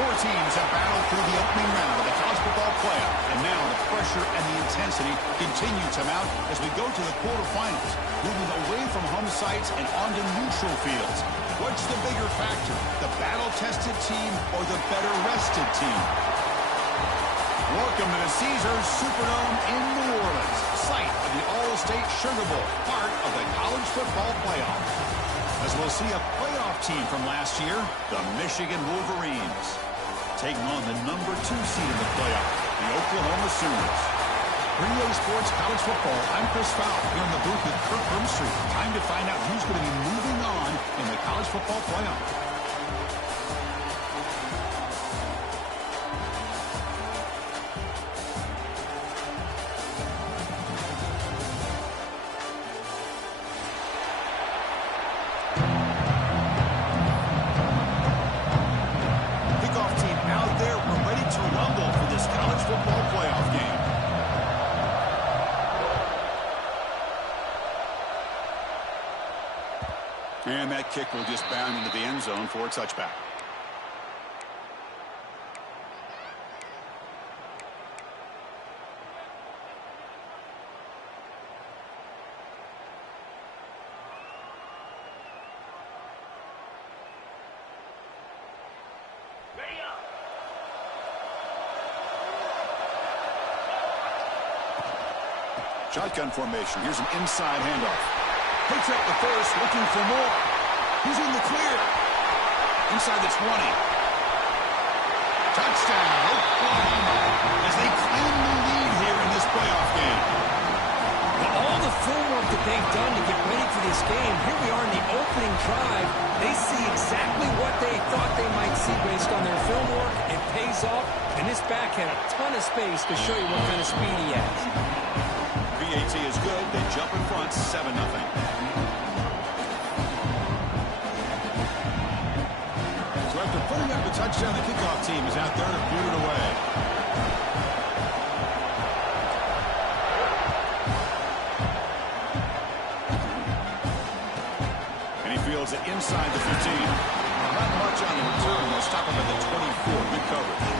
Four teams have battled through the opening round of the college football playoff, and now the pressure and the intensity continue to mount as we go to the quarterfinals, moving away from home sites and onto neutral fields. What's the bigger factor, the battle-tested team or the better-rested team? Welcome to the Caesars Superdome in New Orleans, site of the All-State Sugar Bowl, part of the college football playoff. As we'll see a playoff team from last year, the Michigan Wolverines, taking on the #2 seed in the playoff, the Oklahoma Sooners. For EA Sports College Football, I'm Chris Fowler here in the booth with Kirk Hermstreet. Time to find out who's going to be moving on in the college football playoff. And that kick will just bound into the end zone for a touchback. Shotgun formation. Here's an inside handoff. Picks up the first, looking for more. He's in the clear. Inside the 20. Touchdown, Oklahoma, as they claim the lead here in this playoff game. Well, all the footwork that they've done to get ready for this game, here we are in the opening drive. They see exactly what they thought they might see based on their film work. It pays off, and this back had a ton of space to show you what kind of speed he has. VAT is good. They jump in front, 7-0. So after putting up the touchdown, the kickoff team is out there to boot it away. And he fields it inside the 15. Not much on the return. They'll stop him at the 24. Good coverage.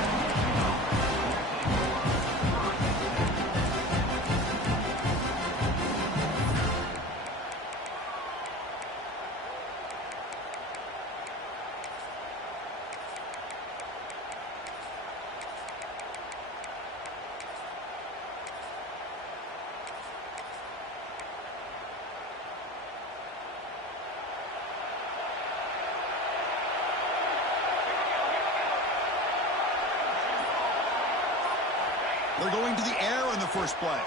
They're going to the air on the first play.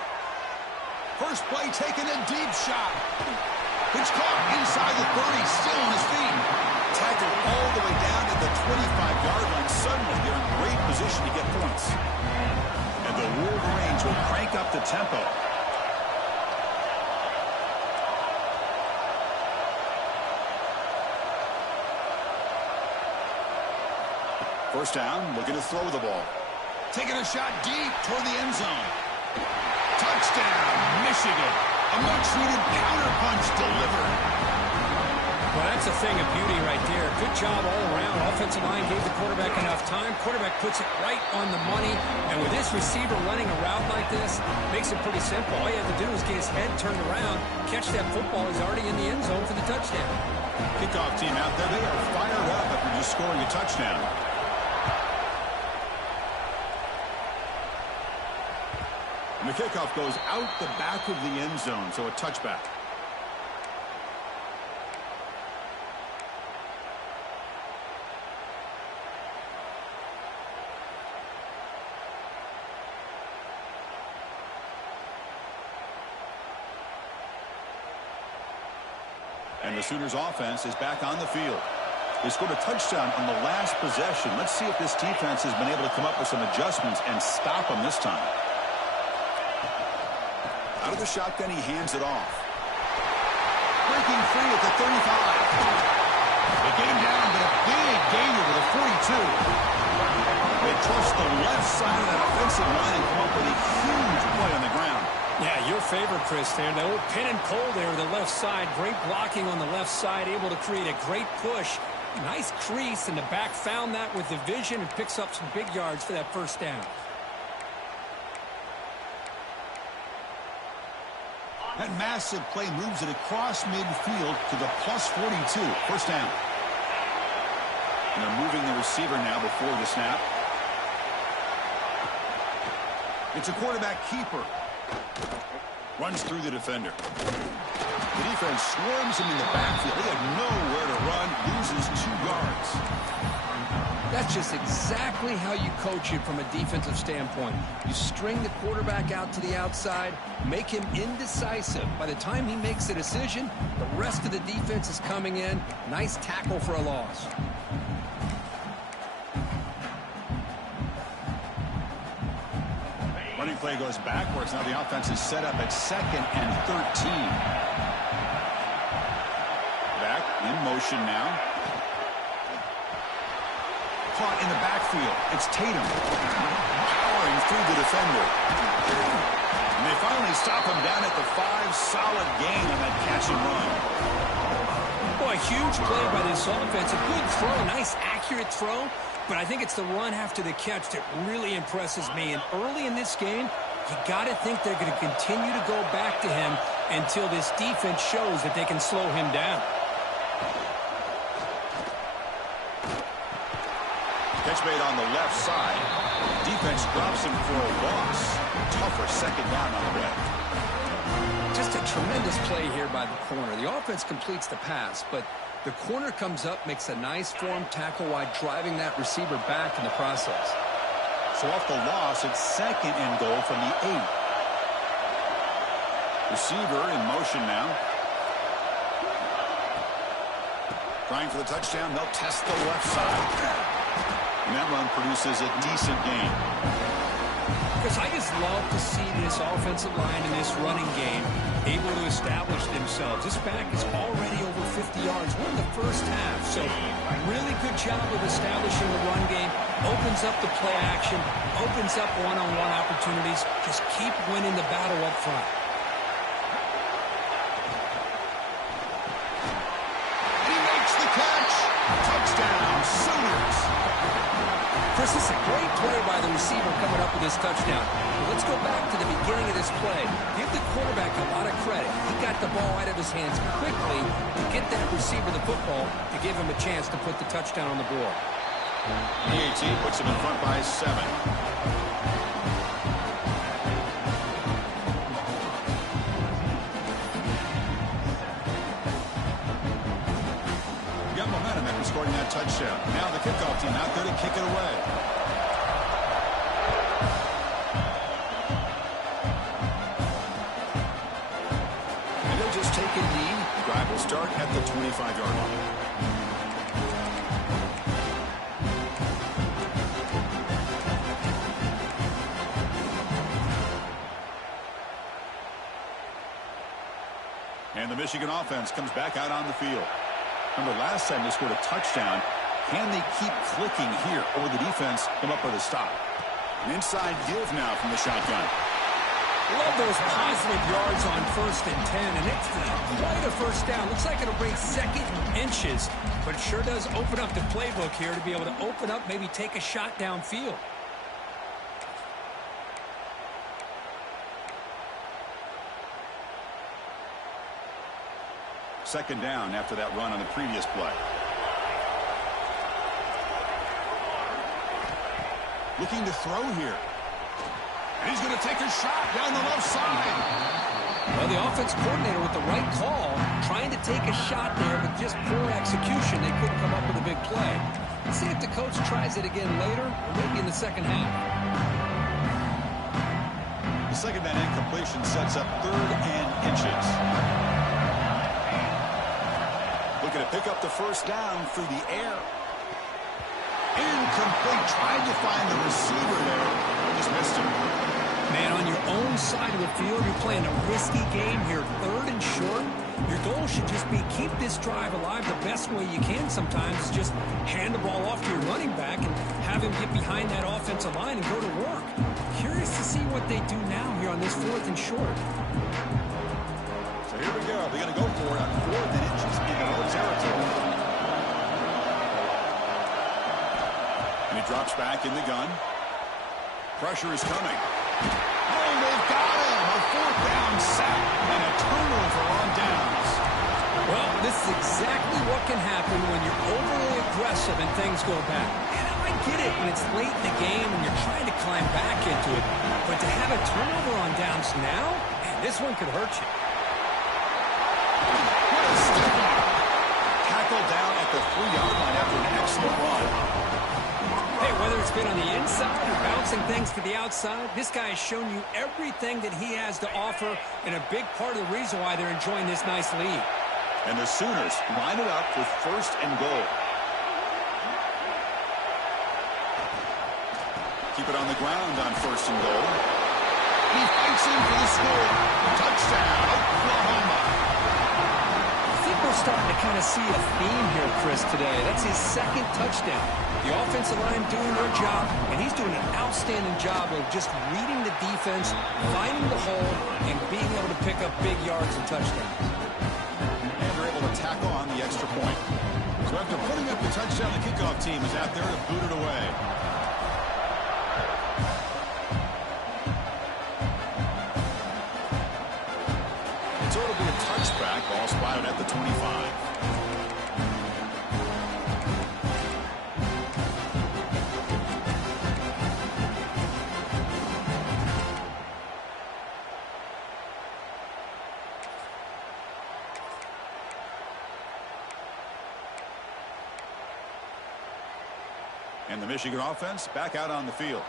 First play taken, a deep shot. Pitch caught inside the 30, still on his feet. Tackled all the way down to the 25-yard line. Suddenly, they're in great position to get points. And the Wolverines will crank up the tempo. First down, looking to throw the ball. Taking a shot deep toward the end zone. Touchdown, Michigan. A much-needed counterpunch delivered. Well, that's a thing of beauty right there. Good job all around. Offensive line gave the quarterback enough time. Quarterback puts it right on the money. And with this receiver running a route like this, makes it pretty simple. All you have to do is get his head turned around, catch that football. He's already in the end zone for the touchdown. Kickoff team out there. They are fired up after just scoring a touchdown. And the kickoff goes out the back of the end zone, so a touchback. And the Sooners offense is back on the field. They scored a touchdown on the last possession. Let's see if this defense has been able to come up with some adjustments and stop them this time. Out of the shotgun, he hands it off. Breaking free at the 35. They get him down, but a big gainer to the 42. They trust the left side of that offensive line and come up with a huge play on the ground. Yeah, your favorite, Chris, there. The old pin and pull there, the left side. Great blocking on the left side, able to create a great push Nice crease, and the back found that with the vision and picks up some big yards for that first down. That massive play moves it across midfield to the plus 42. First down. And they're moving the receiver now before the snap. It's a quarterback keeper. Runs through the defender. The defense swarms him in the backfield. He had nowhere to run. Loses 2 yards. That's just exactly how you coach it from a defensive standpoint. You string the quarterback out to the outside, make him indecisive. By the time he makes a decision, the rest of the defense is coming in. Nice tackle for a loss. Running play goes backwards. Now the offense is set up at 2nd and 13. Back in motion now. Caught in the backfield. It's Tatum. Powering through the defender. And they finally stop him down at the 5. Solid gain on that catch and run. Boy, huge play by this offense. A good throw. Nice, accurate throw. But I think it's the run after the catch that really impresses me. And early in this game, you got to think they're going to continue to go back to him until this defense shows that they can slow him down. Catch made on the left side. Defense drops him for a loss. Tougher second down on the way. Just a tremendous play here by the corner. The offense completes the pass, but the corner comes up, makes a nice form tackle while driving that receiver back in the process. So off the loss, it's 2nd and goal from the 8. Receiver in motion now. Trying for the touchdown. They'll test the left side. And that run produces a decent gain. Because I just love to see this offensive line in this running game able to establish themselves. This back is already over 50 yards. We're in the first half, so really good job of establishing the run game. Opens up the play action, opens up one-on-one opportunities. Just keep winning the battle up front. He makes the catch. Touchdown, Sooners. Chris, this is a great play by the receiver coming up with this touchdown. But let's go back to the beginning of this play. Give the quarterback a lot of credit. He got the ball out of his hands quickly to get that receiver the football to give him a chance to put the touchdown on the board. PAT puts him in front by 7. Got momentum after scoring that touchdown. Now the kickoff team out there to kick it away. And they'll just take a knee. Drive will start at the 25-yard line. And the Michigan offense comes back out on the field. Remember, last time they scored a touchdown. Can they keep clicking here, or the defense come up with a stop? An inside give now from the shotgun. Love those positive yards on 1st and 10, and it's quite a first down. Looks like it'll bring 2nd and inches, but it sure does open up the playbook here to be able to open up, maybe take a shot downfield. Second down after that run on the previous play. Looking to throw here. And he's going to take a shot down the left side. Well, the offense coordinator with the right call, trying to take a shot there, but just poor execution. They couldn't come up with a big play. Let's see if the coach tries it again later, or maybe in the second half. The second down incompletion sets up 3rd and inches. Looking to pick up the first down through the air. Incomplete. Trying to find the receiver there. Just missed him. Man, on your own side of the field, you're playing a risky game here. 3rd and short. Your goal should just be keep this drive alive the best way you can sometimes. Is just hand the ball off to your running back and have him get behind that offensive line and go to work. Curious to see what they do now here on this 4th and short. So here we go. They're going to go for it on 4th and inches in their own territory. And he drops back in the gun. Pressure is coming. Oh, they've got him. A fourth down sack and a turnover on downs. Well, this is exactly what can happen when you're overly aggressive and things go bad. And I get it when it's late in the game and you're trying to climb back into it. But to have a turnover on downs now, man, this one could hurt you. What a stiff arm. Tackled down at the 3-yard line after an excellent run. Hey, whether it's been on the inside or bouncing things to the outside, this guy has shown you everything that he has to offer and a big part of the reason why they're enjoying this nice lead. And the Sooners line it up with 1st and goal. Keep it on the ground on 1st and goal. He fights in for the score. Touchdown, Oklahoma. I think we're starting to kind of see a theme here, Chris, today. That's his 2nd touchdown. The offensive line doing their job, and he's doing an outstanding job of just reading the defense, finding the hole, and being able to pick up big yards and touchdowns. And they're able to tackle on the extra point. So after putting up the touchdown, the kickoff team is out there to boot it away. And so it'll be a touchback, ball spotted at the 25. And the Michigan offense back out on the field.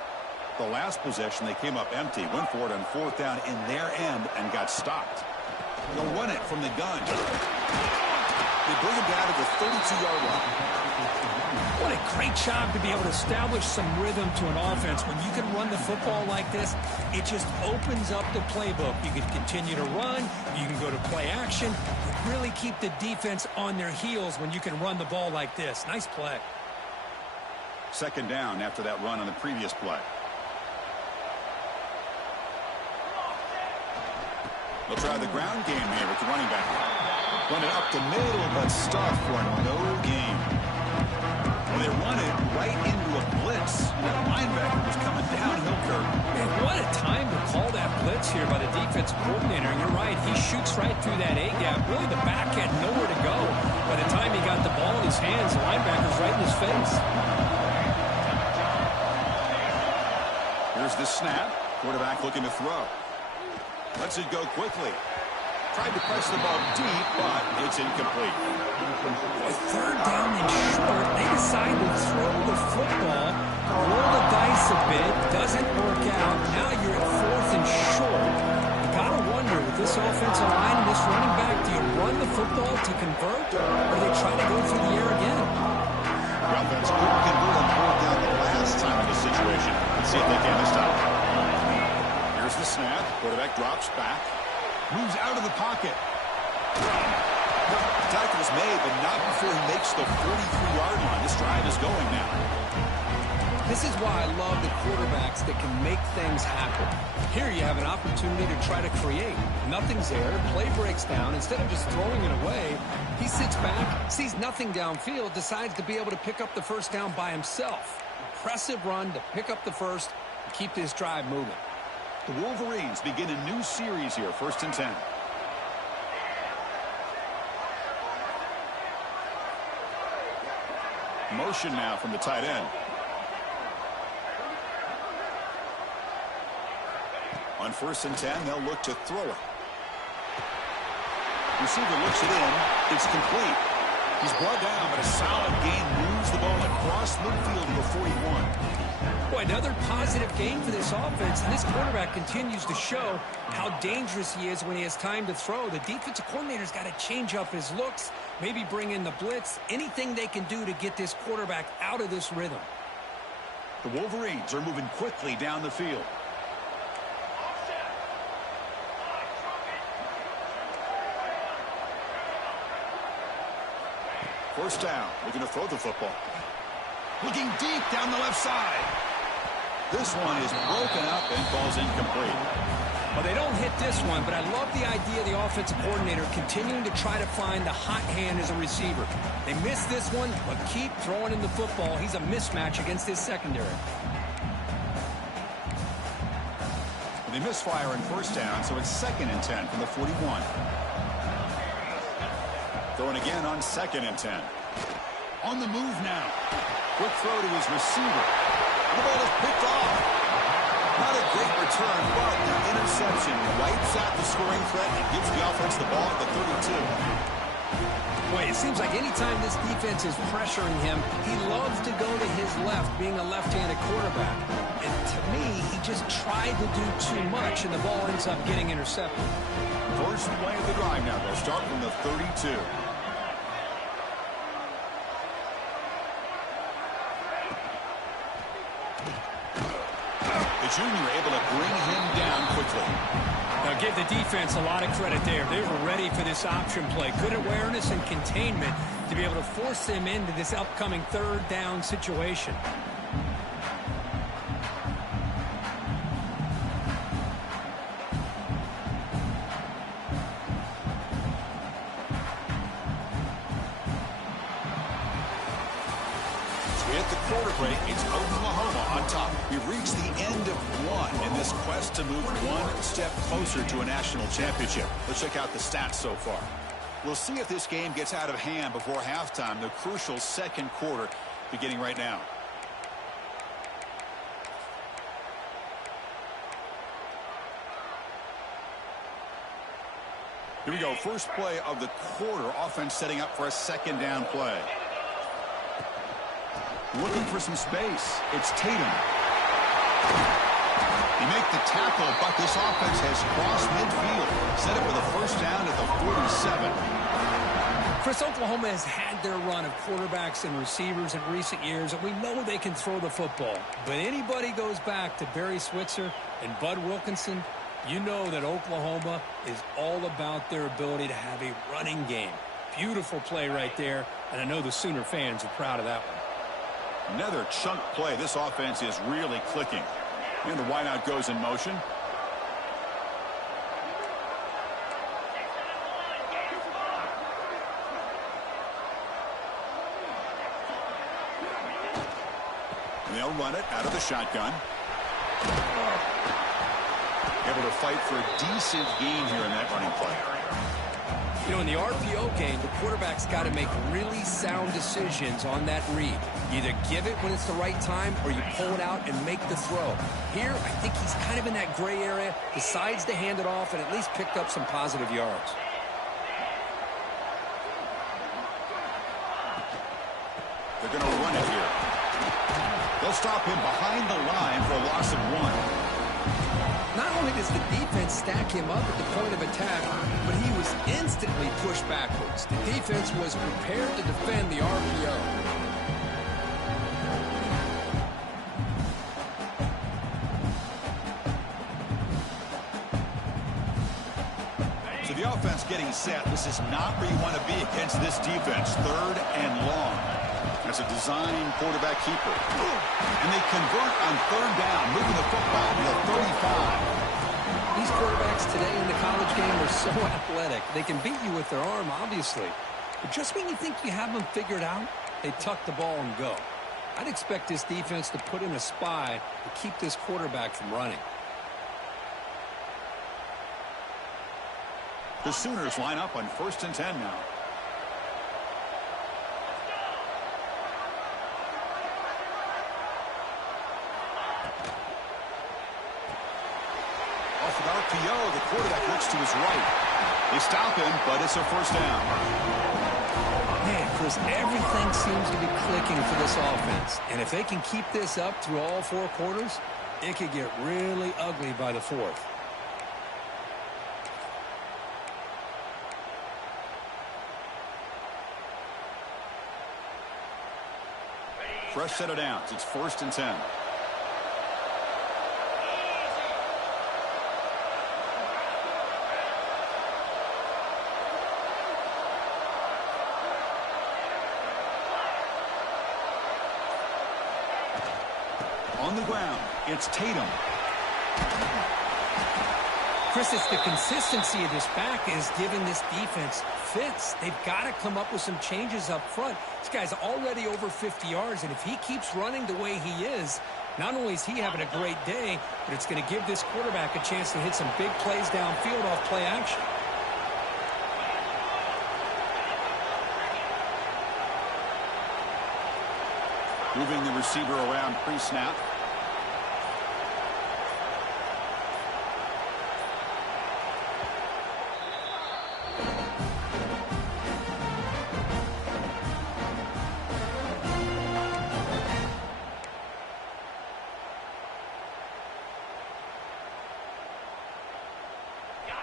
The last possession, they came up empty, went for it on 4th down in their end and got stopped. They'll run it from the gun. They bring it down to the 32-yard line. What a great job to be able to establish some rhythm to an offense. When you can run the football like this, it just opens up the playbook. You can continue to run. You can go to play action. You really keep the defense on their heels when you can run the ball like this. Nice play. 2nd down after that run on the previous play. They'll try the ground game here with the running back. Run it up the middle, but stuffed for no gain. Well, they run it right into a blitz. And that linebacker was coming downhill curve. Man, what a time to call that blitz here by the defensive coordinator. And you're right, he shoots right through that A-gap. Really, the back had nowhere to go. By the time he got the ball in his hands, the linebacker's right in his face. Here's the snap. Quarterback looking to throw. Lets it go quickly. Tried to press the ball deep, but it's incomplete. Boy, 3rd down and short. They decide to throw the football, roll the dice a bit. Doesn't work out. Now you're at 4th and short. You got to wonder, with this offensive line and this running back, do you run the football to convert, or do they try to go through the air again? The offense couldn't convert on 4th down the last time in this situation. Let's see if they can this time. Here's the snap. Quarterback drops back. Moves out of the pocket. The tackle is made, but not before he makes the 43-yard line. This drive is going now. This is why I love the quarterbacks that can make things happen. Here you have an opportunity to try to create. Nothing's there. Play breaks down. Instead of just throwing it away, he sits back, sees nothing downfield, decides to be able to pick up the 1st down by himself. Impressive run to pick up the 1st and keep this drive moving. The Wolverines begin a new series here, 1st and 10. Motion now from the tight end. On 1st and 10, they'll look to throw it. Receiver looks it in. It's complete. He's brought down, but a solid gain moves the ball across midfield to the 41. Boy, another positive game for this offense, and this quarterback continues to show how dangerous he is when he has time to throw. The defensive coordinator's got to change up his looks, maybe bring in the blitz, anything they can do to get this quarterback out of this rhythm. The Wolverines are moving quickly down the field. First down, looking to throw the football. Looking deep down the left side. This one is broken up and falls incomplete. A Well, they don't hit this one, but I love the idea of the offensive coordinator continuing to try to find the hot hand as a receiver. They missed this one, but keep throwing in the football. He's a mismatch against his secondary. They misfire on first down, so it's 2nd and 10 from the 41. Throwing again on 2nd and 10. On the move now. Quick throw to his receiver. The ball is picked off. Not a great return, but the interception wipes out the scoring threat and gives the offense the ball at the 32. Boy, it seems like anytime this defense is pressuring him, he loves to go to his left, being a left-handed quarterback. And to me, he just tried to do too much, and the ball ends up getting intercepted. First play of the drive now. They'll start from the 32. The junior able to bring him down quickly. Now give the defense a lot of credit there. They were ready for this option play. Good awareness and containment to be able to force them into this upcoming 3rd down situation. At the quarter break, it's Oklahoma on top. We've reached the end of one in this quest to move one step closer to a national championship. Let's check out the stats so far. We'll see if this game gets out of hand before halftime, the crucial 2nd quarter beginning right now. Here we go. First play of the quarter. Offense setting up for a 2nd down play. Looking for some space. It's Tatum. He make the tackle, but this offense has crossed midfield. Set it for the first down at the 47. Chris, Oklahoma has had their run of quarterbacks and receivers in recent years, and we know they can throw the football. But anybody goes back to Barry Switzer and Bud Wilkinson, you know that Oklahoma is all about their ability to have a running game. Beautiful play right there, and I know the Sooner fans are proud of that one. Another chunk play. This offense is really clicking. And the wideout goes in motion. And they'll run it out of the shotgun. Able to fight for a decent gain here in that running play. You know, in the RPO game, the quarterback's got to make really sound decisions on that read. You either give it when it's the right time or you pull it out and make the throw. Here, I think he's kind of in that gray area, decides to hand it off and at least picked up some positive yards. They're going to run it here. They'll stop him behind the line for a loss of 1. Not only does the defense stack him up at the point of attack, but he was instantly pushed backwards. The defense was prepared to defend the RPO. So the offense getting set. This is not where you want to be against this defense. 3rd and long. That's a design quarterback keeper. And they convert on 3rd down, moving the football to the 35. These quarterbacks today in the college game are so athletic. They can beat you with their arm, obviously. But just when you think you have them figured out, they tuck the ball and go. I'd expect this defense to put in a spy to keep this quarterback from running. The Sooners line up on 1st and 10 now. Off an RPO, the quarterback looks to his right. They stop him, but it's a 1st down. Man, Chris, everything seems to be clicking for this offense. And if they can keep this up through all 4 quarters, it could get really ugly by the 4th. Fresh set of downs. It's 1st and 10. On the ground, it's Tatum. Chris, it's the consistency of this back is giving this defense fits. They've got to come up with some changes up front. This guy's already over 50 yards, and if he keeps running the way he is, not only is he having a great day, but it's going to give this quarterback a chance to hit some big plays downfield off play action. Moving the receiver around pre-snap.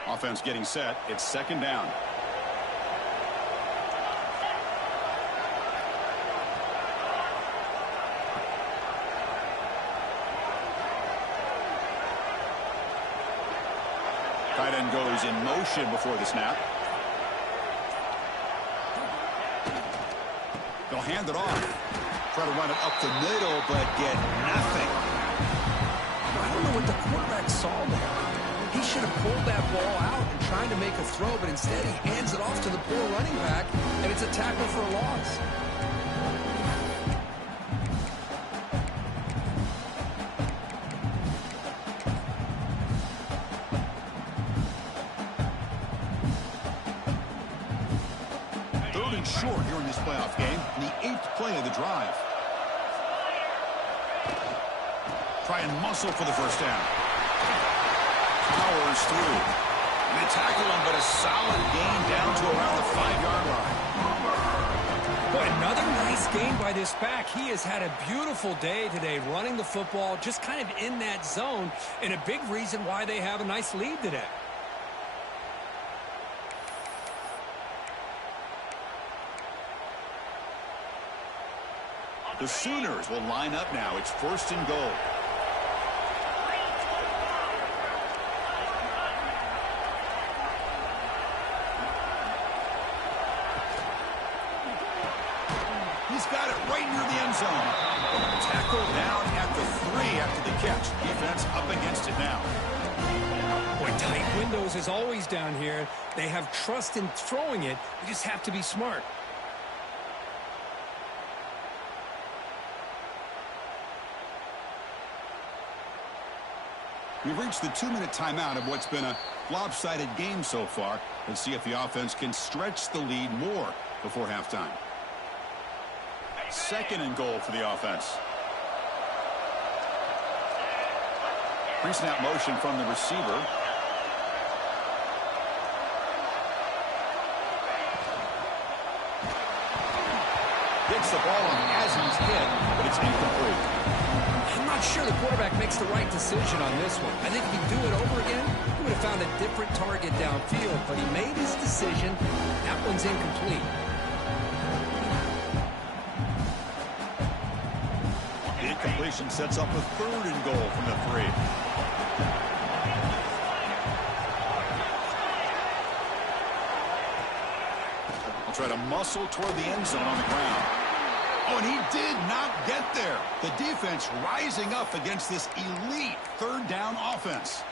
Offense getting set. It's second down. Tight end goes in motion before the snap. They'll hand it off. Try to run it up the middle, but get nothing. I don't know what the quarterback saw there. He should have pulled that ball out and tried to make a throw, but instead he hands it off to the poor running back, and it's a tackle for a loss. Third and short here in this playoff game, in the 8th play of the drive. Try and muscle for the first down. Powers through. They tackle him, but a solid gain down to around the 5-yard line. Boy, another nice game by this back. He has had a beautiful day today running the football, just kind of in that zone, and a big reason why they have a nice lead today. The Sooners will line up now. It's first and goal. He's got it right near the end zone. Tackle down at the 3 after the catch. Defense up against it now. Boy, tight windows is always down here. They have trust in throwing it. You just have to be smart. We've reached the 2-minute timeout of what's been a lopsided game so far. Let's see if the offense can stretch the lead more before halftime. Second and goal for the offense. Pre-snap motion from the receiver. Gets the ball on as he's hit, but it's incomplete. I'm not sure the quarterback makes the right decision on this one. I think if he'd do it over again, he would have found a different target downfield, but he made his decision. That one's incomplete. The incompletion sets up a third and goal from the 3. I'll try to muscle toward the end zone on the ground. Oh, and he did not get there. The defense rising up against this elite third down offense.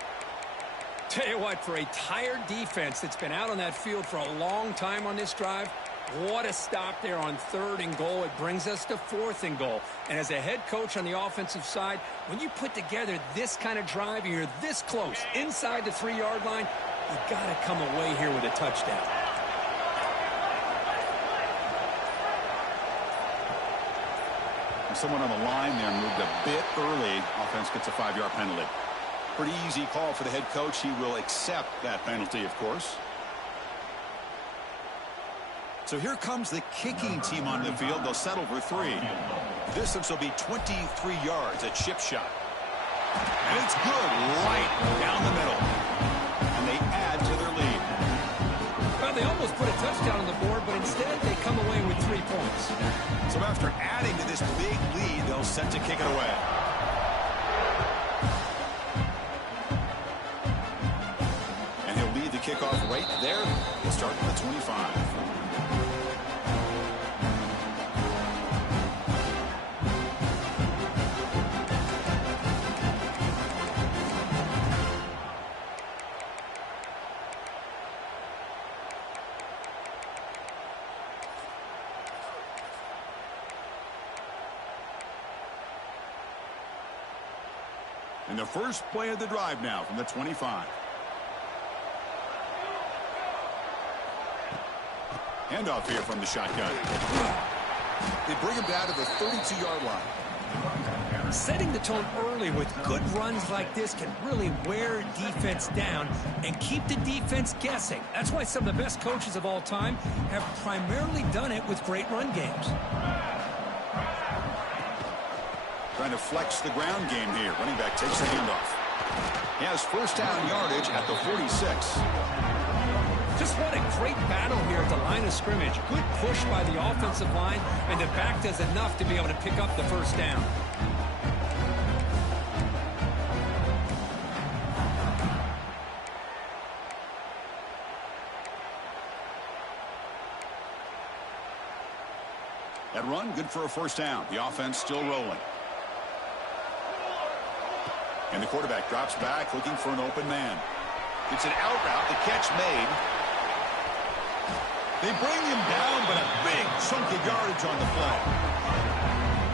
Tell you what, for a tired defense that's been out on that field for a long time on this drive, what a stop there on third and goal. It brings us to fourth and goal. And as a head coach on the offensive side, when you put together this kind of drive and you're this close inside the 3-yard line, you got to come away here with a touchdown. Someone on the line there moved a bit early. Offense gets a 5-yard penalty. Pretty easy call for the head coach. He will accept that penalty, of course. So here comes the kicking team on the field. They'll settle for 3. Distance will be 23 yards, a chip shot. And it's good right down the middle. And they add to their lead. Well, they almost put a touchdown on the board, but instead they come away with 3 points. So after adding to this big lead, they'll set to kick it away. And he'll lead the kickoff right there. He'll start at the 25. And the first play of the drive now from the 25. Handoff here from the shotgun. They bring him down to the 32-yard line. Setting the tone early with good runs like this can really wear defense down and keep the defense guessing. That's why some of the best coaches of all time have primarily done it with great run games. Trying to flex the ground game here. Running back takes the handoff. He has first down yardage at the 46. Just what a great battle here at the line of scrimmage. Good push by the offensive line, and the back does enough to be able to pick up the first down. That run, good for a first down. The offense still rolling. And the quarterback drops back, looking for an open man. It's an out route. The catch made. They bring him down, but a big chunk of yardage on the play.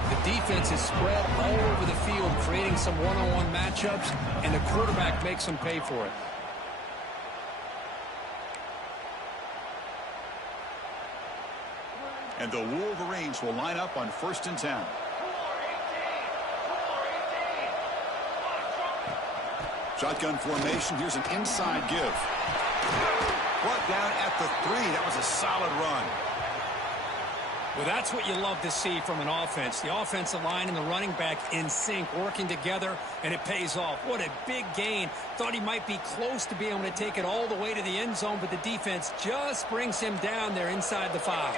The defense is spread all over the field, creating some one-on-one matchups, and the quarterback makes them pay for it. And the Wolverines will line up on 1st and 10. Shotgun formation. Here's an inside give. Brought down at the 3. That was a solid run. Well, that's what you love to see from an offense. The offensive line and the running back in sync, working together, and it pays off. What a big gain. Thought he might be close to being able to take it all the way to the end zone, but the defense just brings him down there inside the 5.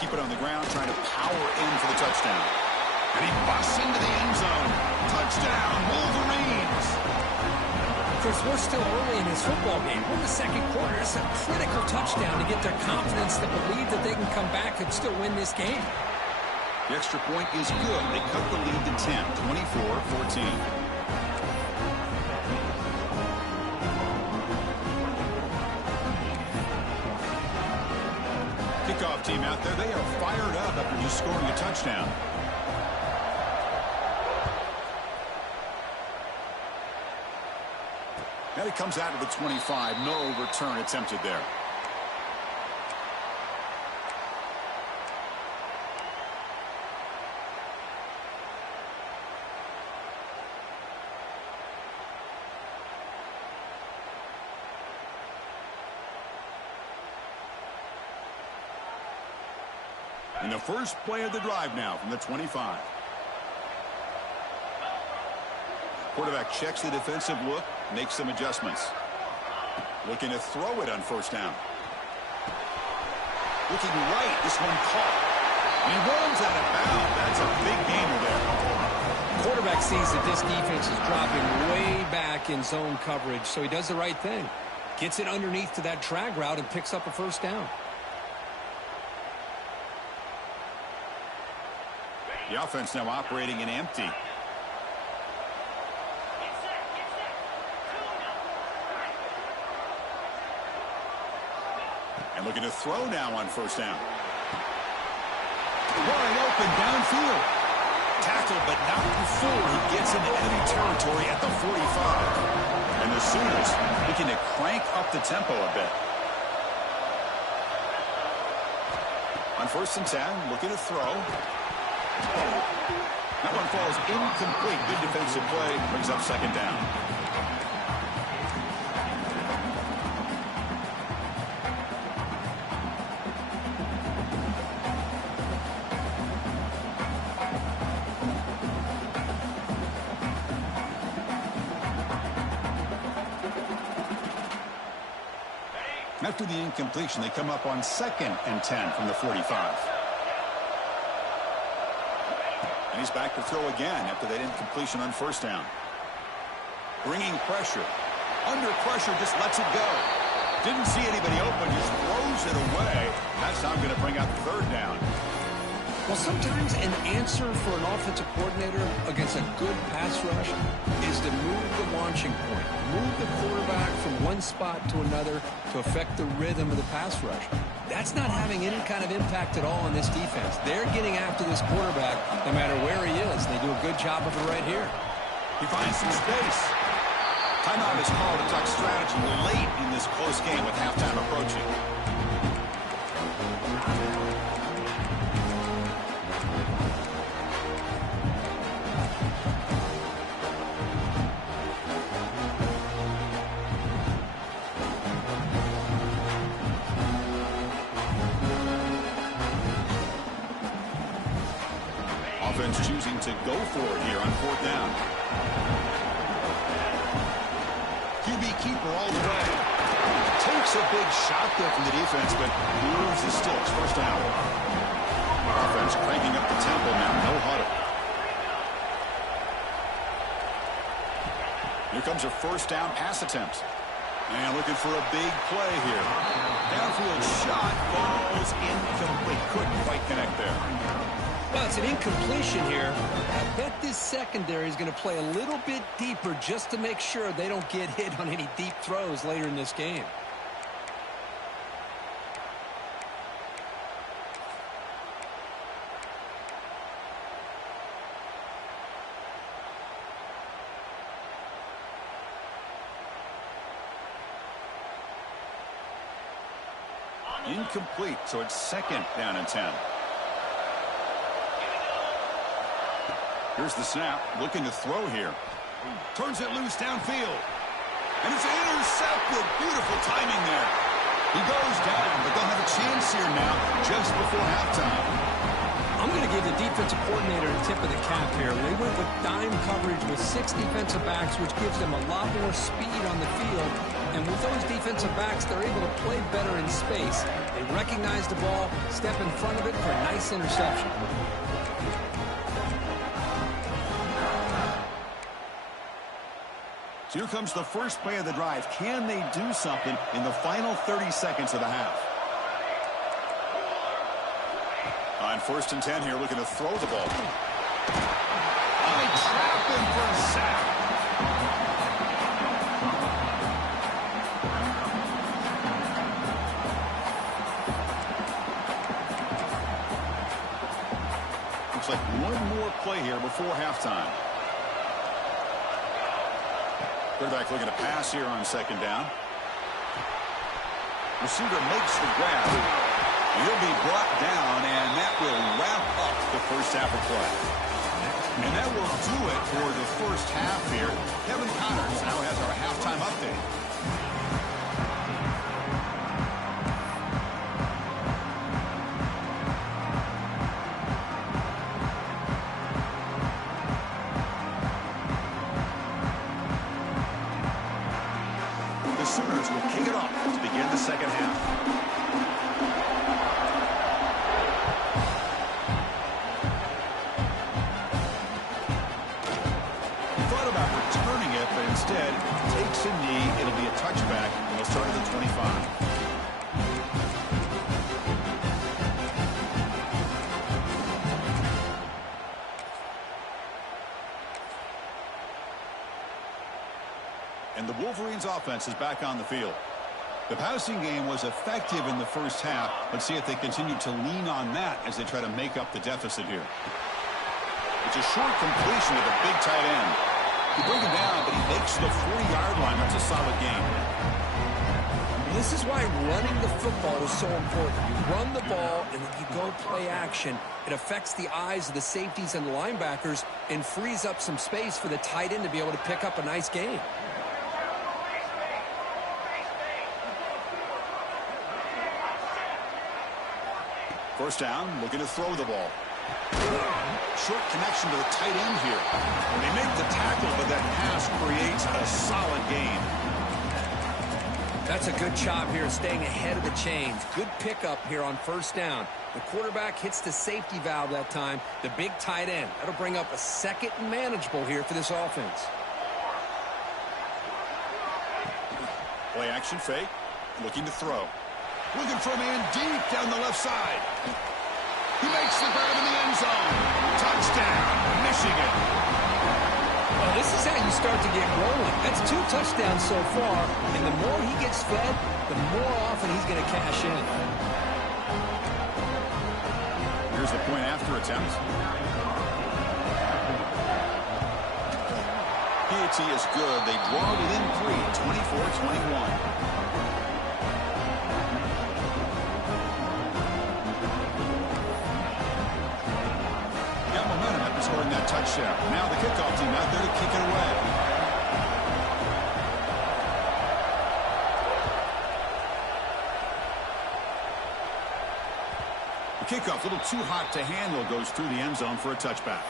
Keep it on the ground, trying to power in for the touchdown. And he busts into the end zone. Touchdown, Wolverines! Chris, we're still early in this football game. We're in the second quarter. It's a critical touchdown to get their confidence to believe that they can come back and still win this game. The extra point is good. They cut the lead to 10, 24-14. Kickoff team out there. They are fired up after just scoring a touchdown. And it comes out of the 25. No return attempted there. And the first play of the drive now from the 25. Quarterback checks the defensive look, makes some adjustments. Looking to throw it on first down. Looking right, this one caught. And he runs out of bounds. That's a big gainer there. Quarterback sees that this defense is dropping way back in zone coverage, so he does the right thing. Gets it underneath to that drag route and picks up a first down. The offense now operating in empty. And looking to throw now on first down. Wide open downfield. Tackled but not before he gets into enemy territory at the 45. And the Sooners looking to crank up the tempo a bit. On 1st and 10, looking to throw. That one falls incomplete. Good defensive play. Brings up second down. After the incompletion, they come up on 2nd and 10 from the 45. And he's back to throw again after that incompletion on first down. Bringing pressure. Under pressure, just lets it go. Didn't see anybody open, just throws it away. That's now going to bring out third down. Well, sometimes an answer for an offensive coordinator against a good pass rush is to move the launching point. Move the quarterback from one spot to another to affect the rhythm of the pass rush. That's not having any kind of impact at all on this defense. They're getting after this quarterback no matter where he is. They do a good job of it right here. He finds some space. Timeout is called to talk strategy late in this close game with halftime approaching. Offense choosing to go for it here on fourth down. QB keeper all the way. Takes a big shot there from the defense, but moves the sticks. First down. Offense cranking up the tempo now. No huddle. Here comes a first down pass attempt. And looking for a big play here. Downfield shot falls incomplete. Couldn't quite connect there. Well, it's an incompletion here. I bet this secondary is going to play a little bit deeper just to make sure they don't get hit on any deep throws later in this game. Incomplete, so it's second down and 10. Here's the snap, looking to throw here. Turns it loose downfield. And it's intercepted. Beautiful timing there. He goes down, but they'll have a chance here now just before halftime. I'm going to give the defensive coordinator a tip of the cap here. They went with dime coverage with 6 defensive backs, which gives them a lot more speed on the field. And with those defensive backs, they're able to play better in space. They recognize the ball, step in front of it for a nice interception. So here comes the first play of the drive. Can they do something in the final 30 seconds of the half? On first and 10 here, looking to throw the ball. They trap him for a sack. Looks like one more play here before halftime. Quarterback looking to pass here on second down. Receiver makes the grab. He'll be brought down, and that will wrap up the first half of play. And that will do it for the first half here. Kevin Connors now has our halftime update. The Sooners will kick it off to begin the second half. He thought about returning it, but instead takes a knee. It'll be a touchback, and he'll start at the 25. And the Wolverines offense is back on the field. The passing game was effective in the first half. Let's see if they continue to lean on that as they try to make up the deficit here. It's a short completion to the big tight end. He brings him down, but he makes the 40-yard line. That's a solid game. This is why running the football is so important. You run the ball and then you go play action. It affects the eyes of the safeties and the linebackers and frees up some space for the tight end to be able to pick up a nice game. First down, looking to throw the ball. Short connection to the tight end here. They make the tackle, but that pass creates a solid gain. That's a good job here, staying ahead of the chains. Good pickup here on first down. The quarterback hits the safety valve that time. The big tight end. That'll bring up a second and manageable here for this offense. Play action fake. Looking to throw. Looking for a man deep down the left side. He makes the grab in the end zone. Touchdown, Michigan. Well, this is how you start to get rolling. That's 2 touchdowns so far, and the more he gets fed, the more often he's going to cash in. Here's the point after attempt. PAT is good. They draw within 3, 24-21. Got momentum after scoring that touchdown. Now the kickoff team out there to kick it away. The kickoff, a little too hot to handle, goes through the end zone for a touchback.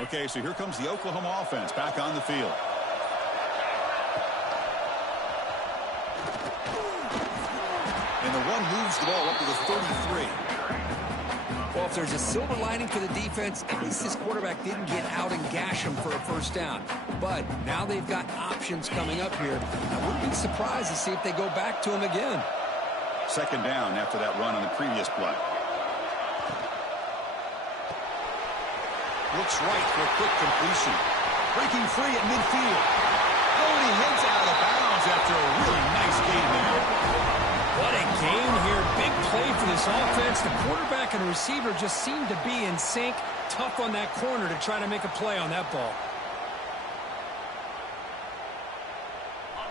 Okay, so here comes the Oklahoma offense back on the field. And the one moves the ball up to the 33. Well, if there's a silver lining for the defense, at least this quarterback didn't get out and gash him for a first down. But now they've got options coming up here. I wouldn't be surprised to see if they go back to him again. Second down after that run on the previous play. Looks right for a quick completion. Breaking free at midfield. Oh, and he heads out of bounds after a really nice game there. What a game here. Big play for this offense. The quarterback and receiver just seem to be in sync. Tough on that corner to try to make a play on that ball.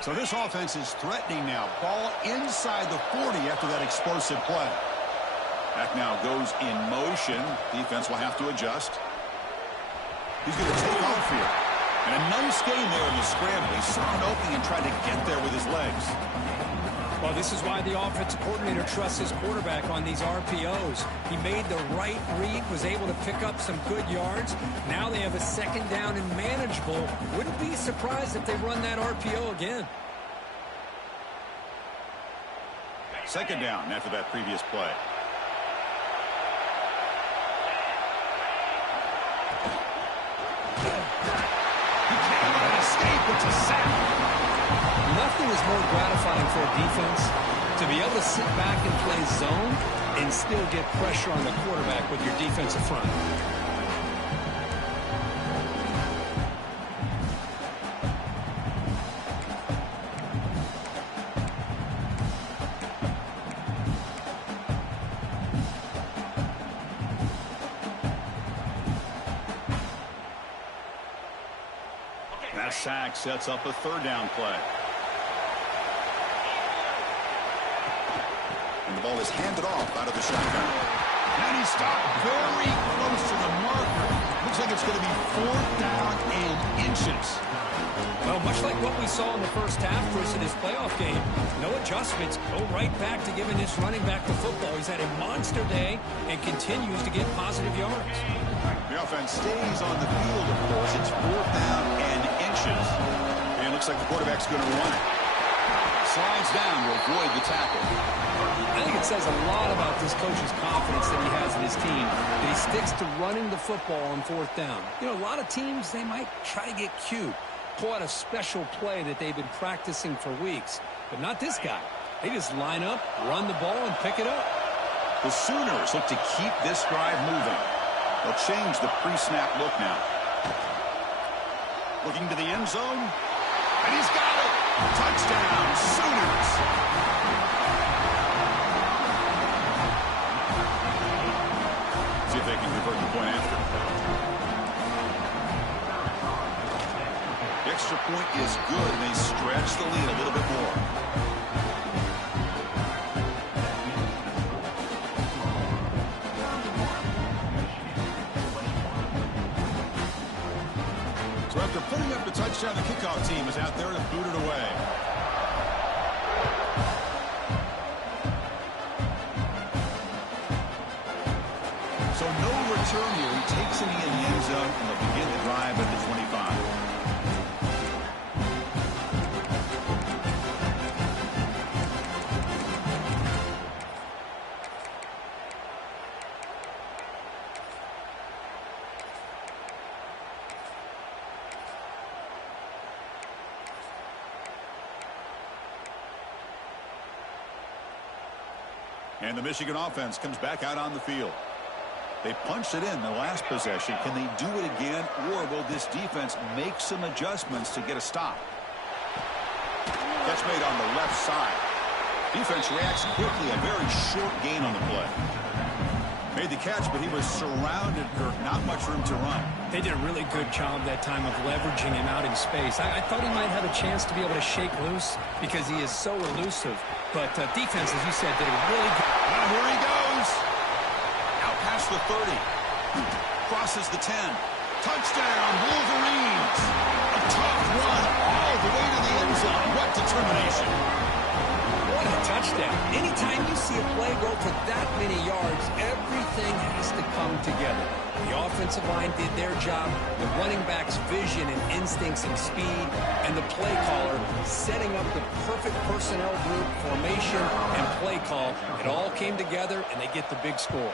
So this offense is threatening now. Ball inside the 40 after that explosive play. Back now goes in motion. Defense will have to adjust. He's going to take off here. And a nice game there in the scramble. He saw an opening and tried to get there with his legs. Well, this is why the offensive coordinator trusts his quarterback on these RPOs. He made the right read, was able to pick up some good yards. Now they have a second down and manageable. Wouldn't be surprised if they run that RPO again. Second down after that previous play. He cannot escape. It's a sack. Nothing is more gratifying for a defense to be able to sit back and play zone and still get pressure on the quarterback with your defensive front. That sack sets up a third down play. And the ball is handed off out of the shotgun. And he stopped very close to the marker. Looks like it's going to be 4th down and inches. Well, much like what we saw in the first half versus his playoff game, no adjustments, go right back to giving his running back the football. He's had a monster day and continues to get positive yards. The offense stays on the field, of course. It's 4th down and inches. And it looks like the quarterback's going to run it. Slides down to avoid the tackle. I think it says a lot about this coach's confidence that he has in his team, that he sticks to running the football on 4th down. You know, a lot of teams, they might try to get cute, pull out a special play that they've been practicing for weeks. But not this guy. They just line up, run the ball, and pick it up. The Sooners look to keep this drive moving. They'll change the pre-snap look now. Looking to the end zone. And he's got it. Touchdown, Sooners. See if they can convert the point after. The extra point is good, and they stretch the lead a little bit more. After putting up the touchdown, the kickoff team is out there to boot it away. So no return here. He takes it in the end zone, and they'll begin the drive at the 25. And the Michigan offense comes back out on the field. They punched it in the last possession. Can they do it again, or will this defense make some adjustments to get a stop? Catch made on the left side. Defense reacts quickly. A very short gain on the play. Made the catch, but he was surrounded, Kirk. Not much room to run. They did a really good job that time of leveraging him out in space. I thought he might have a chance to be able to shake loose because he is so elusive. But defense, as you said, did a really good... Now here he goes. Out past the 30. Crosses the 10. Touchdown, Wolverines. A tough run all the way to the end zone. What determination. What a touchdown. Anytime you see a play go for that many yards, everything has to come together. The offensive line did their job, the running back's vision and instincts and speed, and the play caller setting up the perfect personnel group, formation, and play call. It all came together, and they get the big score.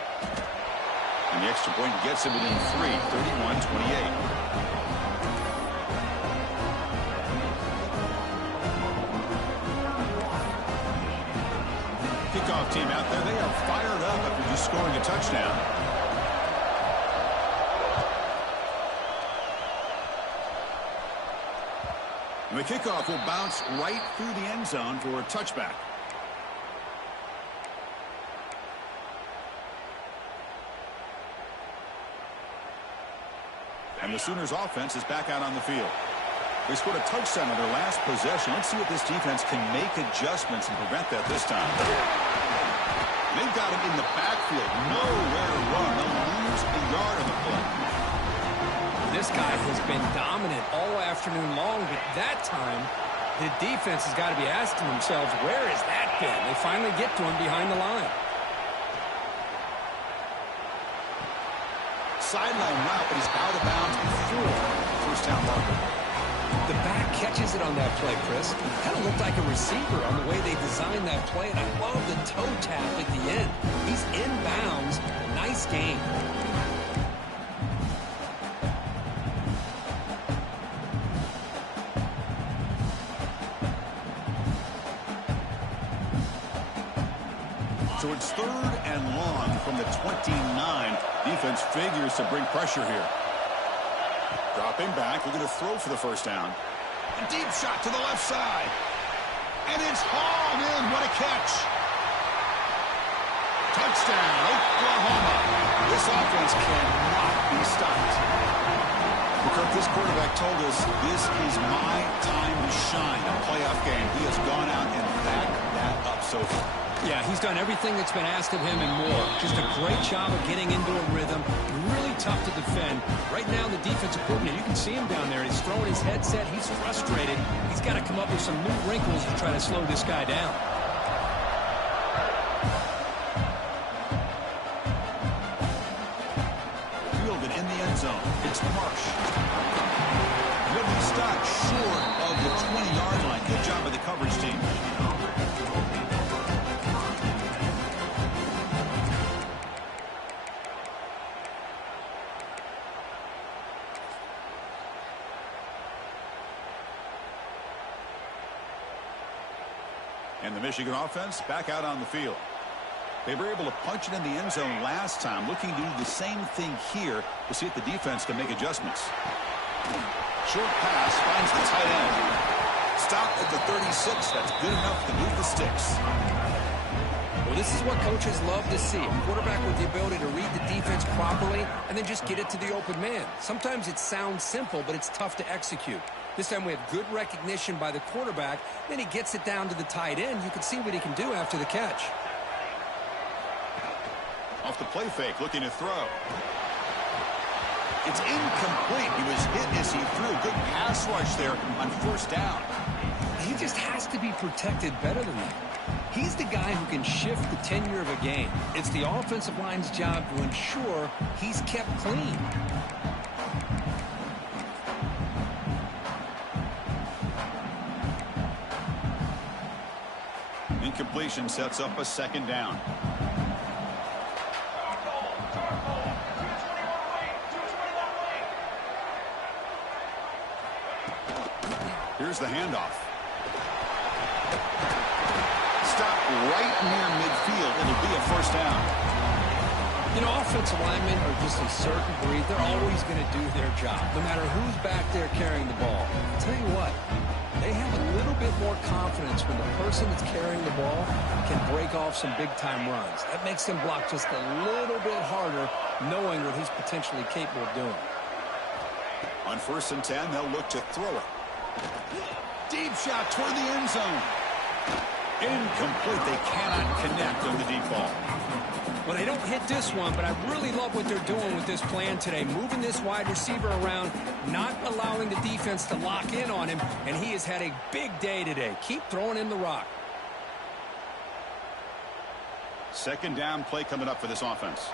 And the extra point gets him within 3, 31-28. Kickoff team out there. They are fired up after just scoring a touchdown. And the kickoff will bounce right through the end zone for a touchback. And the Sooners offense is back out on the field. They scored a touchdown on their last possession. Let's see if this defense can make adjustments and prevent that this time. They've got him in the backfield. Nowhere to run. They'll lose a yard on the play. This guy has been dominant all afternoon long, but that time, the defense has got to be asking themselves, where has that been? They finally get to him behind the line. Sideline route, but he's out of bounds before the first down marker. The back catches it on that play, Chris. Kind of looked like a receiver on the way they designed that play, and I love the toe tap at the end. He's in bounds. Nice game. So it's 3rd and long from the 29. Defense figures to bring pressure here. Dropping back, looking to throw for the first down. A deep shot to the left side. And it's hauled in. What a catch. Touchdown, Oklahoma. This offense cannot be stopped. Well, Kirk, this quarterback told us this is my time to shine. A playoff game. He has gone out and backed that up so far. Yeah, he's done everything that's been asked of him and more. Just a great job of getting into a rhythm. Really tough to defend. Right now, the defensive coordinator, you can see him down there. He's throwing his headset. He's frustrated. He's got to come up with some new wrinkles to try to slow this guy down. Fielded in the end zone. It's Marsh. He'll be stopped short of the 20-yard line. Good job by the coverage team. And the Michigan offense back out on the field. They were able to punch it in the end zone last time, looking to do the same thing here to see if the defense can make adjustments. Short pass finds the tight end. Stop at the 36. That's good enough to move the sticks. Well, this is what coaches love to see. A quarterback with the ability to read the defense properly and then just get it to the open man. Sometimes it sounds simple, but it's tough to execute. This time we have good recognition by the quarterback. Then he gets it down to the tight end. You can see what he can do after the catch. Off the play fake, looking to throw. It's incomplete. He was hit as he threw. Good pass rush there on first down. He just has to be protected better than that. He's the guy who can shift the tenure of a game. It's the offensive line's job to ensure he's kept clean. Incompletion sets up a second down. Here's the handoff. Stop right near midfield. It'll be a first down. You know, offensive linemen are just a certain breed. They're always going to do their job, no matter who's back there carrying the ball. I'll tell you what, they have a little bit more confidence when the person that's carrying the ball can break off some big-time runs. That makes them block just a little bit harder, knowing what he's potentially capable of doing. On 1st and 10, they'll look to throw it. Deep shot toward the end zone. Incomplete. They cannot connect on the deep ball. Well, they don't hit this one, but I really love what they're doing with this plan today. Moving this wide receiver around, not allowing the defense to lock in on him, and he has had a big day today. Keep throwing him the rock. Second down play coming up for this offense.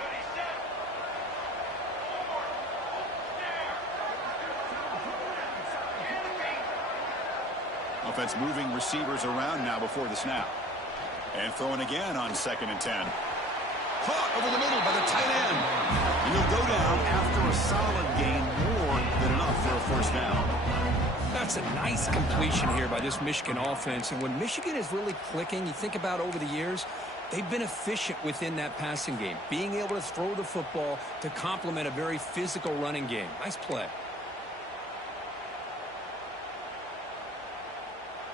Offense moving receivers around now before the snap. And throwing again on 2nd and 10. Caught over the middle by the tight end. And he'll go down after a solid gain, more than enough for a first down. That's a nice completion here by this Michigan offense. And when Michigan is really clicking, you think about over the years, they've been efficient within that passing game, being able to throw the football to complement a very physical running game. Nice play.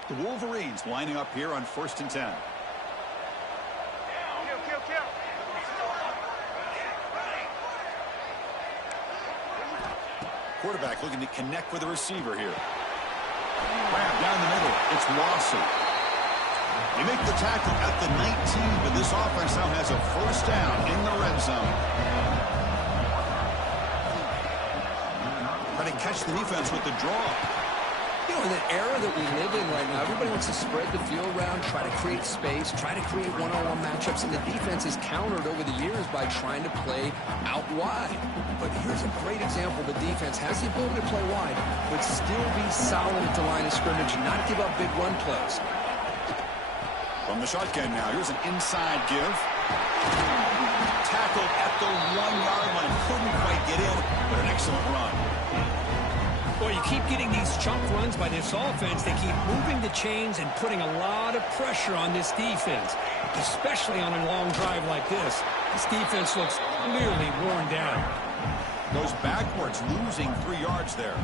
The Wolverines lining up here on 1st and 10. Quarterback looking to connect with the receiver here. Grab down the middle. It's Rossi. They make the tackle at the 19, but this offense now has a first down in the red zone. Trying to catch the defense with the draw. You know, in the era that we live in right now, everybody wants to spread the field around, try to create space, try to create one-on-one matchups, and the defense is countered over the years by trying to play out wide. But here's a great example. The defense has the ability to play wide, but still be solid at the line of scrimmage and not give up big run plays. From the shotgun now, here's an inside give. Tackled at the 1-yard line. Couldn't quite get in, but an excellent run. Well, you keep getting these chunk runs by this offense. They keep moving the chains and putting a lot of pressure on this defense, especially on a long drive like this. This defense looks clearly worn down. Goes backwards, losing 3 yards there.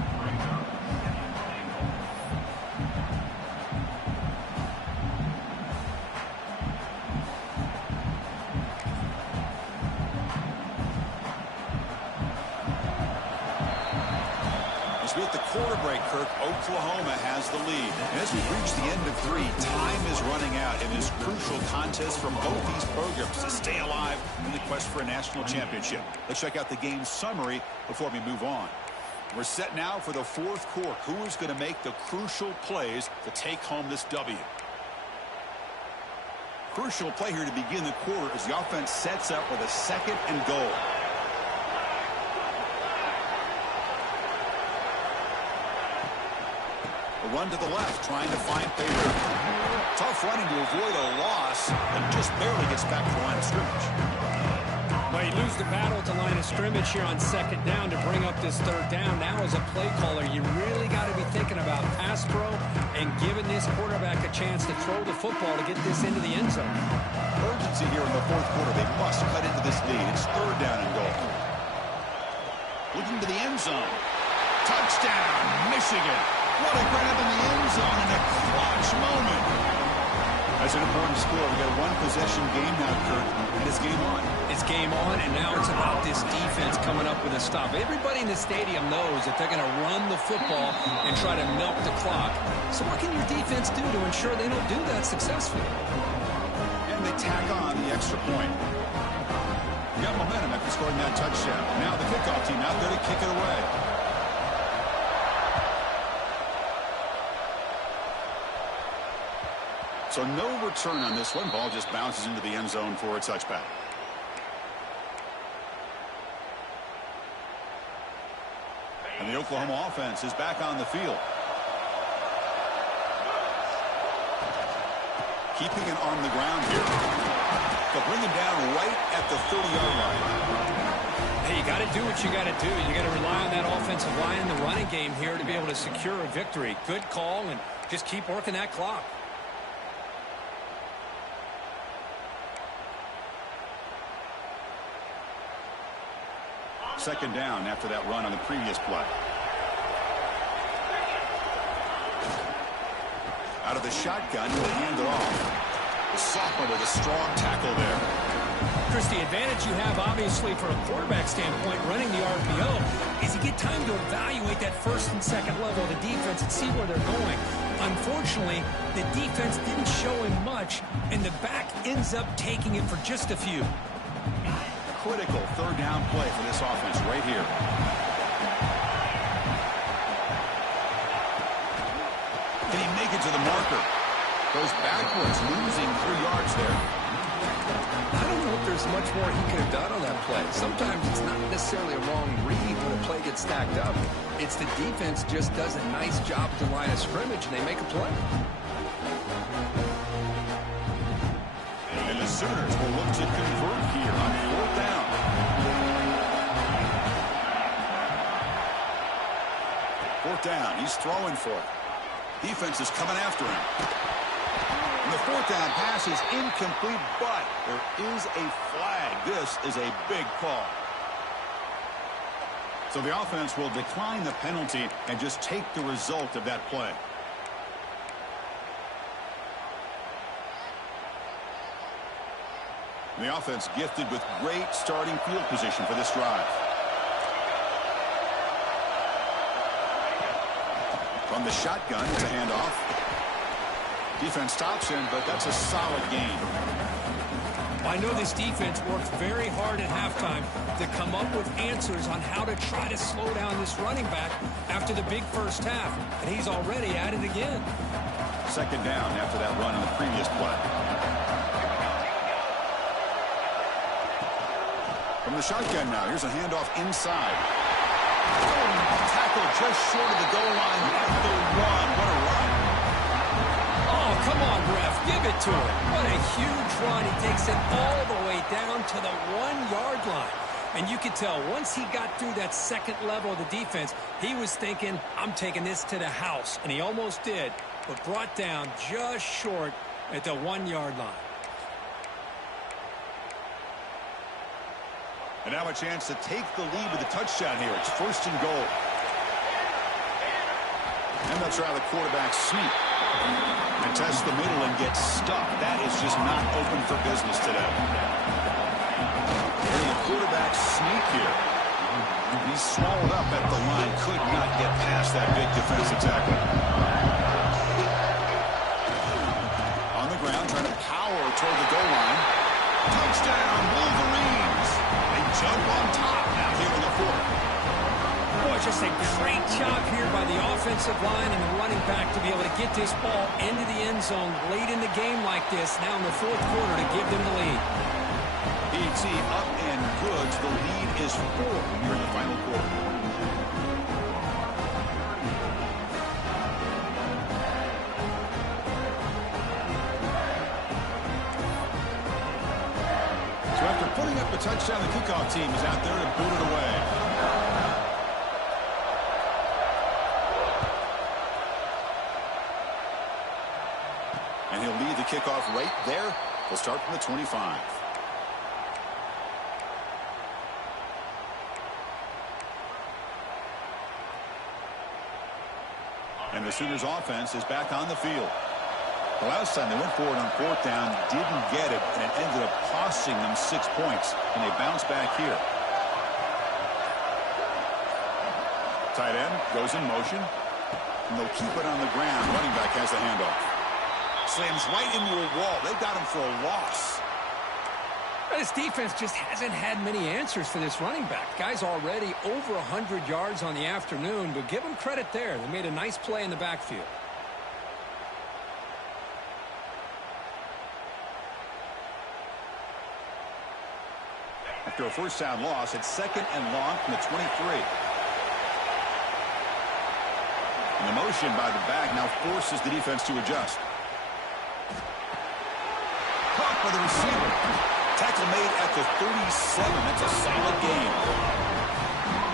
At the quarter break, Kirk, Oklahoma has the lead. And as we reach the end of 3, time is running out in this crucial contest for both these programs to stay alive in the quest for a national championship. Let's check out the game summary before we move on. We're set now for the 4th quarter. Who is going to make the crucial plays to take home this W? Crucial play here to begin the quarter as the offense sets up with a 2nd and goal. A run to the left, trying to find favor. Tough running to avoid a loss, and just barely gets back to the line of scrimmage. Well, you lose the battle at the line of scrimmage here on 2nd down to bring up this 3rd down. Now as a play caller, you really got to be thinking about pass pro and giving this quarterback a chance to throw the football to get this into the end zone. Urgency here in the 4th quarter. They must cut into this lead. It's 3rd down and goal. Looking to the end zone. Touchdown, Michigan. What a grab in the end zone in a clutch moment. That's an important score. We've got a 1-possession game now, Kirk, and it's game on. It's game on, and now it's about this defense coming up with a stop. Everybody in the stadium knows that they're going to run the football and try to milk the clock. So what can your defense do to ensure they don't do that successfully? And they tack on the extra point. Got momentum after scoring that touchdown. Now the kickoff team out there to kick it away. So no return on this one. Ball just bounces into the end zone for a touchback. And the Oklahoma offense is back on the field. Keeping it on the ground here. They'll bring him down right at the 30-yard line. Hey, you got to do what you got to do. You got to rely on that offensive line in the running game here to be able to secure a victory. Good call, and just keep working that clock. Second down after that run on the previous play. Out of the shotgun, he'll hand it off. The sophomore with a strong tackle there. Chris, the advantage you have, obviously, from a quarterback standpoint, running the RPO, is you get time to evaluate that first and second level of the defense and see where they're going. Unfortunately, the defense didn't show him much, and the back ends up taking it for just a few. Critical third down play for this offense right here. Can he make it to the marker? Goes backwards, losing 3 yards there. I don't know if there's much more he could have done on that play. Sometimes it's not necessarily a wrong read when a play gets stacked up. It's the defense just does a nice job at the line of scrimmage, and they make a play. And the Sooners will look to convert here on fourth down. Fourth down, he's throwing for it. Defense is coming after him. And the fourth down pass is incomplete, but there is a flag. This is a big call. So the offense will decline the penalty and just take the result of that play. The offense gifted with great starting field position for this drive. From the shotgun, it's a handoff. Defense stops him, but that's a solid gain. I know this defense worked very hard at halftime to come up with answers on how to try to slow down this running back after the big first half, and he's already at it again. Second down after that run on the previous play. From the shotgun now, here's a handoff inside. Tackle just short of the goal line at the run. What a run. Oh, come on, ref. Give it to him. What a huge run. He takes it all the way down to the 1-yard line. And you could tell once he got through that second level of the defense, he was thinking, I'm taking this to the house. And he almost did, but brought down just short at the 1-yard line. And now a chance to take the lead with a touchdown here. It's first and goal. And they'll try the quarterback sneak. And test the middle and get stuck. That is just not open for business today. And the quarterback sneak here. He's swallowed up at the line. Could not get past that big defensive tackle. On the ground, trying to power toward the goal line. Touchdown, Wolverines. They jump on top now here in the fourth. Boy, just a great job here by the offensive line and the running back to be able to get this ball into the end zone late in the game like this, now in the fourth quarter, to give them the lead. ET up and good. The lead is 4 here in the final quarter. So after putting up the touchdown, the kickoff team is out there to boot it away. And he'll lead the kickoff right there. We'll start from the 25. And the Sooners offense is back on the field. The last time they went forward on fourth down, didn't get it, and it ended up costing them 6 points. And they bounce back here. Tight end goes in motion. And they'll keep it on the ground. Running back has the handoff. Slams right into a wall. They got him for a loss. This defense just hasn't had many answers for this running back. Guy's already over 100 yards on the afternoon, but give him credit there. They made a nice play in the backfield. After a first down loss, it's 2nd and long from the 23. And the motion by the back now forces the defense to adjust. Caught by the receiver. Tackle made at the 37. That's a solid gain.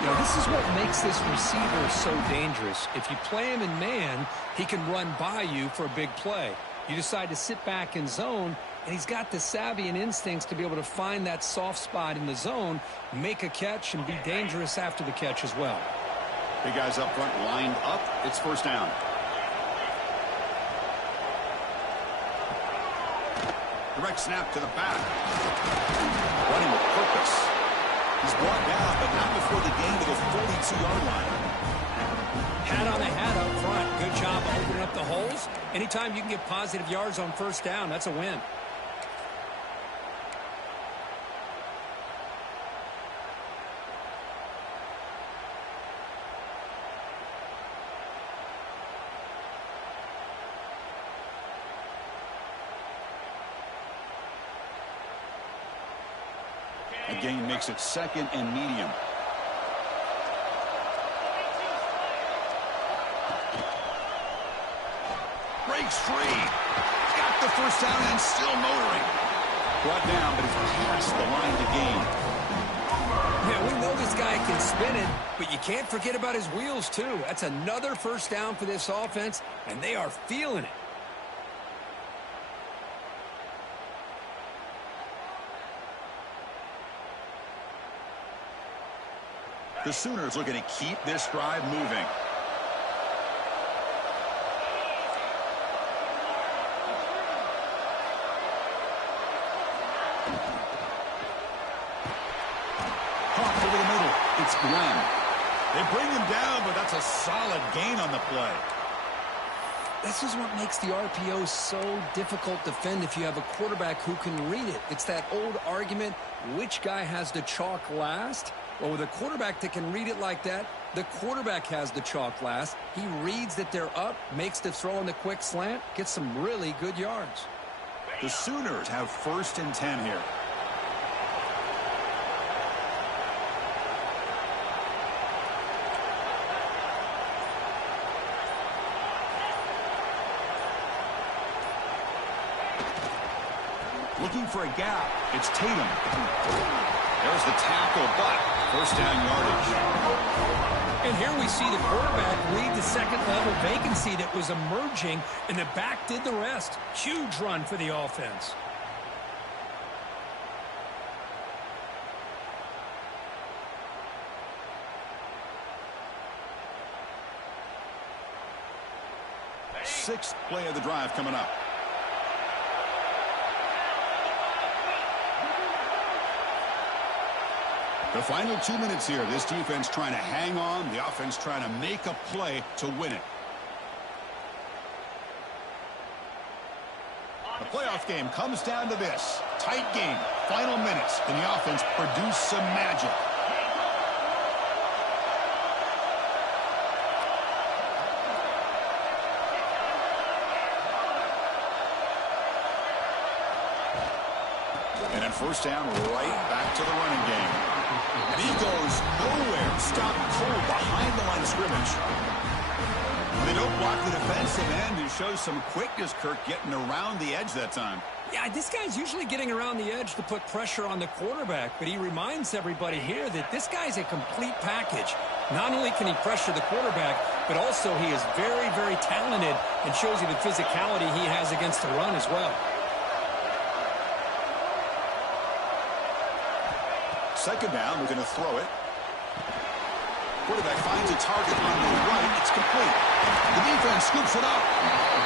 You know, this is what makes this receiver so dangerous. If you play him in man, he can run by you for a big play. You decide to sit back in zone, and he's got the savvy and instincts to be able to find that soft spot in the zone, make a catch, and be dangerous after the catch as well. Big guys up front lined up. It's first down. Direct snap to the back. Running with purpose. He's brought down, but not before the gain to the 42-yard line. Hat on the hat up front. Good job opening up the holes. Anytime you can get positive yards on first down, that's a win. The gain makes it 2nd and medium. Breaks free. Got the first down and still motoring. Brought down, but it's past the line to gain. Yeah, we know this guy can spin it, but you can't forget about his wheels, too. That's another first down for this offense, and they are feeling it. The Sooners looking to keep this drive moving. Hawk over the middle. It's Glenn. They bring him down, but that's a solid gain on the play. This is what makes the RPO so difficult to defend if you have a quarterback who can read it. It's that old argument, which guy has the chalk last? Well, with a quarterback that can read it like that, the quarterback has the chalk last. He reads that they're up, makes the throw on the quick slant, gets some really good yards. The Sooners have 1st and 10 here. Looking for a gap. It's Tatum. There's the tackle, but first down yardage. And here we see the quarterback read the second-level vacancy that was emerging, and the back did the rest. Huge run for the offense. Sixth play of the drive coming up. The final 2 minutes here. This defense trying to hang on. The offense trying to make a play to win it. The playoff game comes down to this. Tight game. Final minutes. And the offense produced some magic. And at first down, right back to the running game. And he goes nowhere. Stopped cold behind the line of scrimmage. They don't block the defensive end. It shows some quickness, Kirk, getting around the edge that time. Yeah, this guy's usually getting around the edge to put pressure on the quarterback, but he reminds everybody here that this guy's a complete package. Not only can he pressure the quarterback, but also he is very, very talented and shows you the physicality he has against the run as well. Second down, we're going to throw it. Quarterback finds a target on the right. It's complete. The defense scoops it up.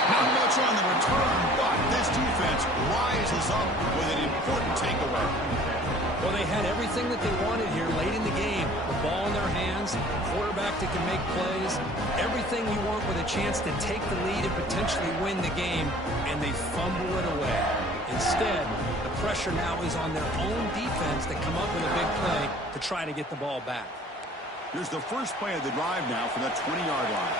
Not much on the return, but this defense rises up with an important takeaway. Well, they had everything that they wanted here late in the game. The ball in their hands, quarterback that can make plays, everything you want with a chance to take the lead and potentially win the game, and they fumble it away. Instead, the pressure now is on their own defense to come up with a big play to try to get the ball back. Here's the first play of the drive now from the 20-yard line.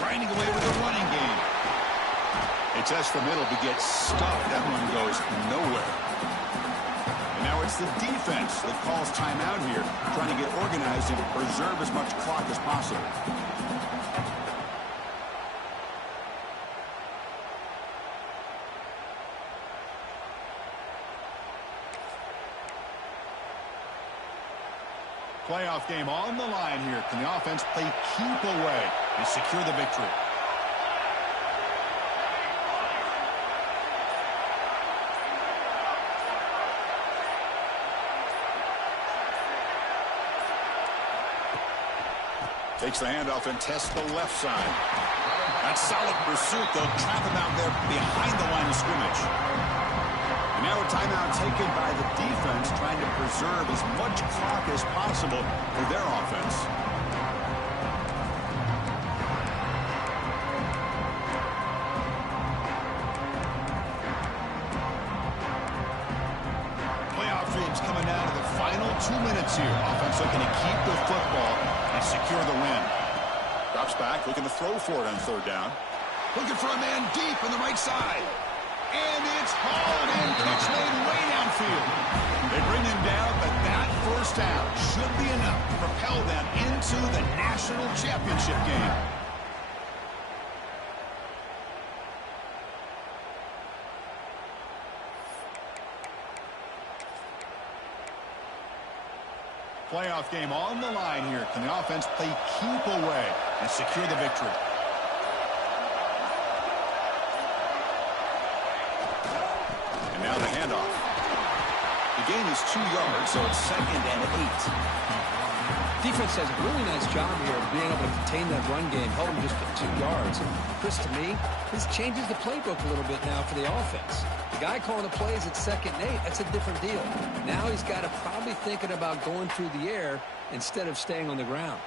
Grinding away with a running game. They test the middle to get stuffed. That one goes nowhere. And now it's the defense that calls timeout here, trying to get organized and preserve as much clock as possible. Playoff game on the line here. Can the offense play keep away and secure the victory? Takes the handoff and tests the left side. That's solid pursuit. They'll trap him out there behind the line of scrimmage. And now a timeout taken by the defense, trying to preserve as much clock as possible for their offense. Playoff dreams coming down to the final 2 minutes here. Offense looking to keep the football and secure the win. Drops back, looking to throw for it on third down. Looking for a man deep on the right side. And it's hauled in. Catch made way downfield. They bring him down, but that first down should be enough to propel them into the national championship game. Playoff game on the line here. Can the offense play keep away and secure the victory? And now the handoff. The gain is 2 yards, so it's 2nd and 8. Defense does a really nice job here of being able to contain that run game, held them just to 2 yards. Chris, to me, this changes the playbook a little bit now for the offense. The guy calling the plays at 2nd and 8, that's a different deal. Now he's got to probably thinking about going through the air instead of staying on the ground.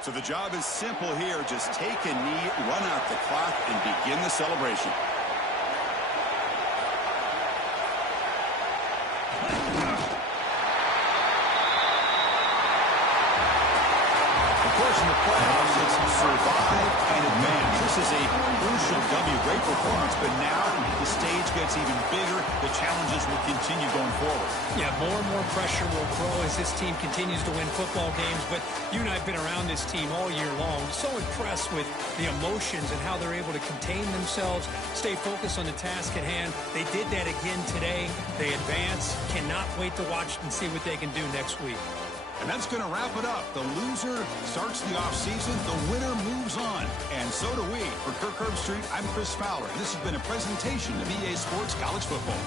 So the job is simple here. Just take a knee, run out the clock, and begin the celebration. Of course, in the playoffs, it's survive and advance. This is a crucial W. Great performance, but now the stage gets even bigger. The challenges will continue going forward. Yeah, more and more pressure will grow as this team continues to win football games. But you and I have been around this team all year long. So impressed with the emotions and how they're able to contain themselves, stay focused on the task at hand. They did that again today. They advance. Cannot wait to watch and see what they can do next week. And that's going to wrap it up. The loser starts the offseason. The winner moves on. And so do we. For Kirk Herbstreit, I'm Chris Fowler. This has been a presentation of EA Sports College Football.